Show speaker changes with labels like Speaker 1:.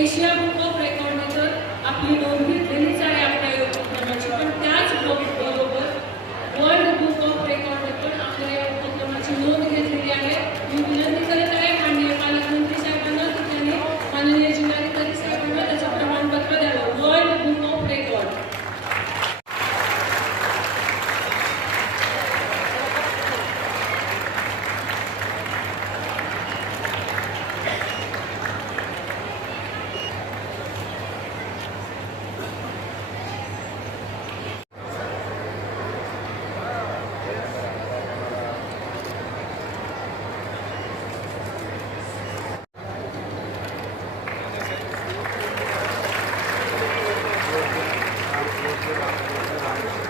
Speaker 1: Asia book of record तर आपली दोन्ही Obrigado.